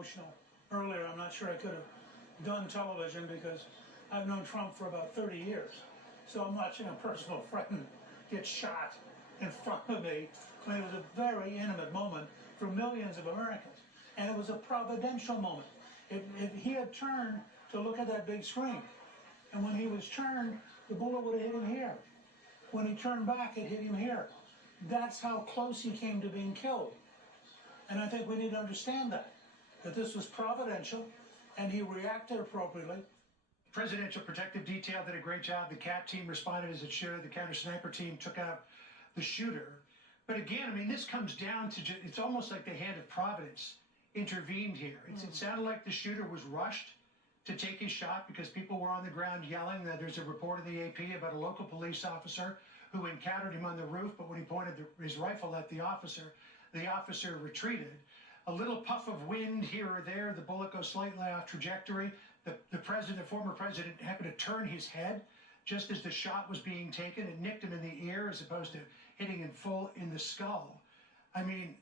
emotional earlier. I'm not sure I could have done television because I've known Trump for about 30 years. So I'm watching a personal friend get shot in front of me. I mean, it was a very intimate moment for millions of Americans. And it was a providential moment. If he had turned to look at that big screen, and when he was turned, the bullet would have hit him here. When he turned back, it hit him here. That's how close he came to being killed. And I think we need to understand that this was providential, and he reacted appropriately. Presidential Protective Detail did a great job. The CAT team responded as it should. The counter-sniper team took out the shooter. But again, I mean, this comes down to it's almost like the hand of Providence intervened here. It sounded like the shooter was rushed to take his shot because people were on the ground yelling. There's a report in the AP about a local police officer who encountered him on the roof, but when he pointed his rifle at the officer retreated. A little puff of wind here or there, the bullet goes slightly off trajectory. The former president happened to turn his head just as the shot was being taken and nicked him in the ear as opposed to hitting him full in the skull. I mean,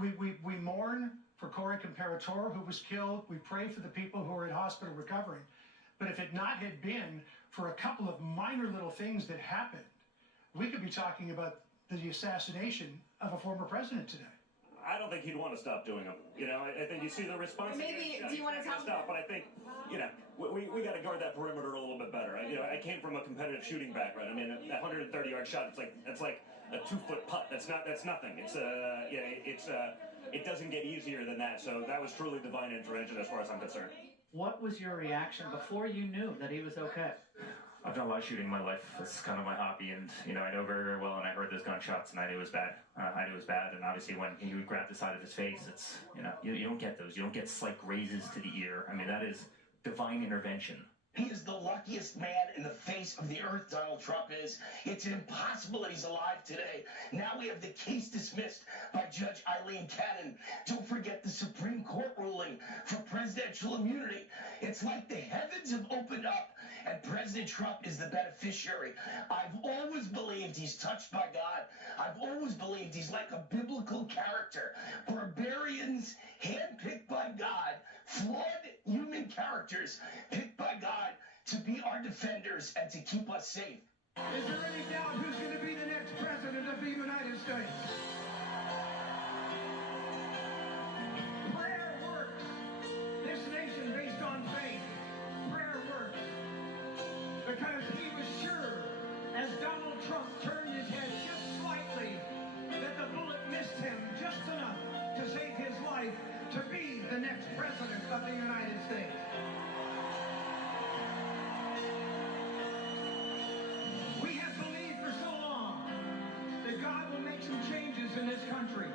we mourn for Corey Comparator, who was killed. We pray for the people who are in hospital recovering. But if it not had been for a couple of minor little things that happened, we could be talking about the assassination of a former president today. I don't think he'd want to stop doing them. You know, I think you see the response. Maybe, do you want to stop? But I think, you know, we got to guard that perimeter a little bit better. I came from a competitive shooting background. I mean, that 130-yard shot, it's like a 2-foot putt. That's nothing. It doesn't get easier than that. So that was truly divine intervention as far as I'm concerned. What was your reaction before you knew that he was okay? I've done a lot of shooting in my life. This is kind of my hobby, and I know very, very well. And I heard those gunshots, and I knew it was bad. And obviously, when he grabbed the side of his face, it's you don't get those. You don't get slight grazes to the ear. I mean, that is divine intervention. He is the luckiest man in the face of the earth, Donald Trump is. It's impossible that he's alive today. Now we have the case dismissed by Judge Eileen Cannon. Don't forget the Supreme Court ruling for presidential immunity. It's like the heavens have opened up and President Trump is the beneficiary. I've always believed he's touched by God. I've always believed he's like a biblical character. Barbarians handpicked by God, flawed human characters picked by God to be our defenders and to keep us safe. Is there any doubt who's going to be the next president of the United States? Prayer works. This nation based on faith. Prayer works. Because he was sure, as Donald Trump turned his head just slightly, that the bullet missed him just enough to save his life to be the next president of the United States. We have believed for so long that God will make some changes in this country.